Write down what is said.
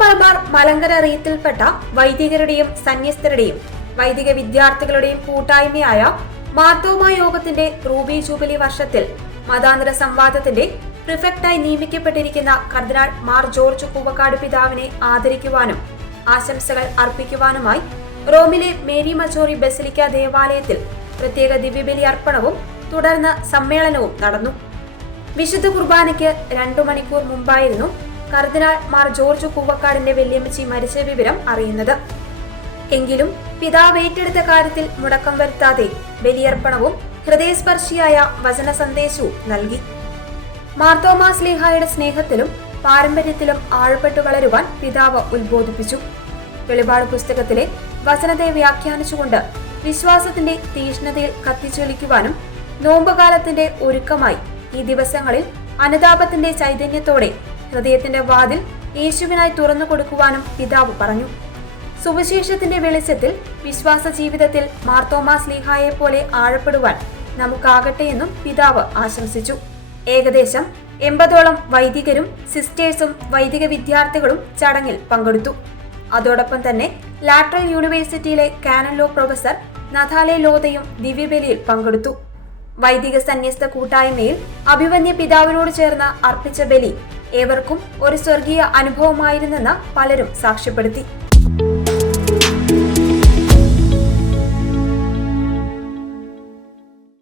മലബാർ മലങ്കര റീത്തിൽപ്പെട്ട വൈദികരുടെയും സന്യസ്തരുടെയും വൈദിക വിദ്യാർത്ഥികളുടെയും കൂട്ടായ്മയായ മാർത്തോമ യോഗത്തിന്റെ റൂബി ജൂബിലി വർഷത്തിൽ മതാന്തര സംവാദത്തിന്റെ പ്രിഫക്റ്റായി നിയമിക്കപ്പെട്ടിരിക്കുന്ന കർദിനാൾ മാർ ജോർജ് കൂവക്കാട് പിതാവിനെ ആദരിക്കുവാനും ആശംസകൾ അർപ്പിക്കുവാനുമായി റോമിലെ മേരി മച്ചോറി ബസലിക്ക ദേവാലയത്തിൽ പ്രത്യേക ദിവ്യബലി അർപ്പണവും തുടർന്ന് സമ്മേളനവും നടന്നു. വിശുദ്ധ കുർബാനയ്ക്ക് രണ്ടു മണിക്കൂർ മുമ്പായിരുന്നു കർദിനാൾ മാർ ജോർജ് കൂവക്കാടിന്റെ വെല്ലിയമ്മച്ചി മരിച്ച വിവരം അറിയുന്നത്. എങ്കിലും പിതാവ് ഏറ്റെടുത്ത കാര്യത്തിൽ മുടക്കം വരുത്താതെ ബലിയർപ്പണവും ഹൃദയസ്പർശിയായ വചന സന്ദേശവും നൽകി മാർത്തോമാ സ്ലേഹായുടെ സ്നേഹത്തിലും പാരമ്പര്യത്തിലും ആഴ്പെട്ടു വളരുവാൻ പിതാവ് ഉത്ബോധിപ്പിച്ചു. വെളിപാട് പുസ്തകത്തിലെ വചനത്തെ വ്യാഖ്യാനിച്ചുകൊണ്ട് വിശ്വാസത്തിന്റെ തീഷ്ണതയിൽ കത്തിച്ചൊലിക്കുവാനും നോമ്പുകാലത്തിന്റെ ഒരുക്കമായി ഈ ദിവസങ്ങളിൽ അനുതാപത്തിന്റെ ചൈതന്യത്തോടെ ഹൃദയത്തിന്റെ വാതിൽ യേശുവിനായി തുറന്നു കൊടുക്കുവാനും പിതാവ് പറഞ്ഞു. സുവിശേഷത്തിന്റെ വെളിച്ചത്തിൽ വിശ്വാസ ജീവിതത്തിൽ മാർത്തോമാസ് ലീഹായെ പോലെ ആഴപ്പെടുവാൻ നമുക്കാകട്ടെ എന്നും പിതാവ് ആശംസിച്ചു. ഏകദേശം എൺപതോളം വൈദികരും സിസ്റ്റേഴ്സും വൈദിക വിദ്യാർത്ഥികളും ചടങ്ങിൽ പങ്കെടുത്തു. അതോടൊപ്പം തന്നെ ലാട്രൽ യൂണിവേഴ്സിറ്റിയിലെ കാനൻ ലോ പ്രൊഫസർ നഥാലെ ലോതയും ദിവ്യബലിയിൽ പങ്കെടുത്തു. വൈദിക സന്യസ്ത കൂട്ടായ്മയിൽ അഭിമന്യ പിതാവിനോട് ചേർന്ന് അർപ്പിച്ച ബലി ഏവർക്കും ഒരു സ്വർഗീയ അനുഭവമായിരുന്നെന്ന് പലരും സാക്ഷ്യപ്പെടുത്തി.